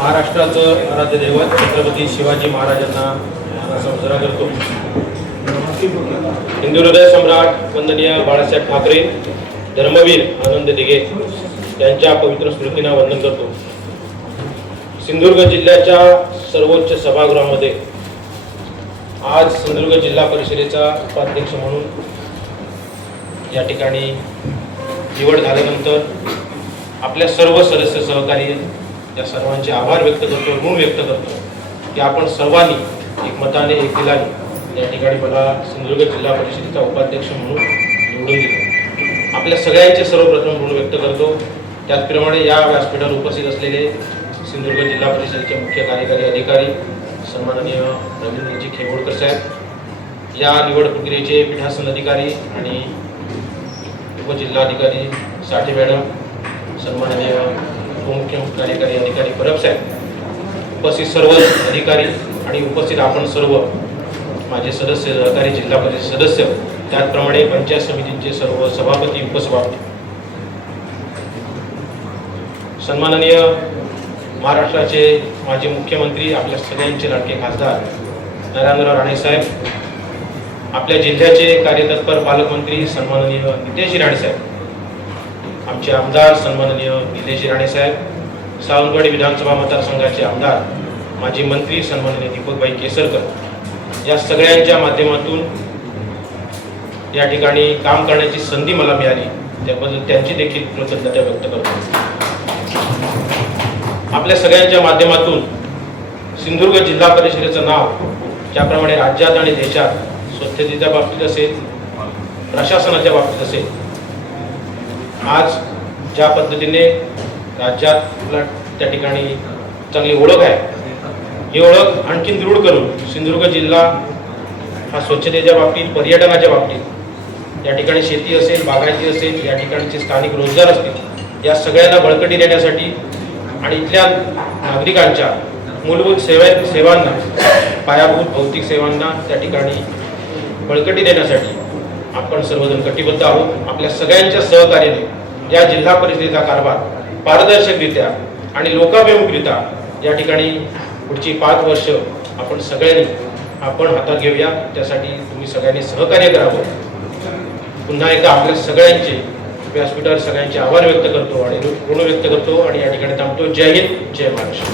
महाराष्ट्राचं आराध्य दैवत छत्रपती शिवाजी महाराजांना संस्कार करतो। हिंदू हृदय सम्राट वंदनीय बाळासाहेब ठाकरे, धर्मवीर आनंद दिघे यांच्या पवित्र स्मृतींना वंदन करतो। सिंधुदुर्ग जिल्ह्याच्या सर्वोच्च सभागृहामध्ये आज सिंधुदुर्ग जिल्हा परिषदेचा उपाध्यक्ष म्हणून या ठिकाणी निवड झाल्यानंतर आपल्या सर्व सदस्य सहकारी या सर्वांचे आभार व्यक्त करतो, ऋण व्यक्त करतो की आपण सर्वांनी एकमताने एकिलाने या ठिकाणी मला सिंधुदुर्ग जिल्हा परिषदेचा उपाध्यक्ष म्हणून निवडून दिले। आपल्या सगळ्यांचे सर्वप्रथम ऋण व्यक्त करतो। त्याचप्रमाणे या व्यासपीठावर उपस्थित असलेले सिंधुदुर्ग जिल्हा परिषदेचे मुख्य कार्यकारी अधिकारी सन्माननीय रवींद्रजी खेबोडकर साहेब, या निवड प्रक्रियेचे पीठासन अधिकारी आणि उपजिल्हाधिकारी साठे मॅडम, सन्माननीय उपमुख्य कार्यकारी अधिकारी परब साहेब, उपस्थित सर्व अधिकारी आणि उपस्थित आपण सर्व माझे सदस्य, सहकारी जिल्हा परिषद सदस्य, त्याचप्रमाणे पंचायत समितीचे सर्व सभापती, उपसभापती, सन्माननीय महाराष्ट्राचे माजी मुख्यमंत्री, आपल्या सगळ्यांचे लाडके खासदार नरेंद्र राणे साहेब, आपल्या जिल्ह्याचे कार्यतत्पर पालकमंत्री सन्माननीय नितेश राणे साहेब, आमचे आमदार सन्माननीय निलेश राणे साहेब, सावंतवाडी विधानसभा मतदारसंघाचे आमदार, माजी मंत्री सन्माननीय दीपकभाई केसरकर, या सगळ्यांच्या माध्यमातून या ठिकाणी काम करण्याची संधी मला मिळाली, त्याबद्दल त्यांची देखील कृतज्ञता व्यक्त करतो। आपल्या सगळ्यांच्या माध्यमातून सिंधुदुर्ग जिल्हा परिषदेचं नाव ज्याप्रमाणे राज्यात आणि देशात स्वच्छतेच्या बाबतीत असेल, प्रशासनाच्या बाबतीत असेल, आज ज्या पद्धतीने राज्यात त्या ठिकाणी चांगली ओळख आहे, ही ओळख आणखी दृढ करून सिंधुदुर्ग जिल्हा हा स्वच्छतेच्या बाबतीत, पर्यटनाच्या बाबतीत, या ठिकाणी शेती असेल, बागायती असेल, या ठिकाणचे स्थानिक रोजगार असतील, या सगळ्यांना बळकटी देण्यासाठी आणि इथल्या नागरिकांच्या मूलभूत सेवांना, पायाभूत भौतिक सेवांना त्या ठिकाणी बळकटी देण्यासाठी आपण सर्वजण कटिबद्ध आहोत। आपल्या सगळ्यांच्या सहकार्याने या जिल्हा परिषदेचा कारभार पारदर्शकरित्या आणि लोकाभिमुखरित्या या ठिकाणी पुढची 5 वर्ष आपण सगळ्यांनी हातात घेऊया। त्यासाठी तुम्ही सगळ्यांनी सहकार्य करावं। पुन्हा एकदा आपल्या सगळ्यांचे व्यासपीठावर सगळ्यांचे आभार व्यक्त करतो आणि ऋण व्यक्त करतो आणि या ठिकाणी थांबतो। जय हिंद, जय महाराष्ट्र।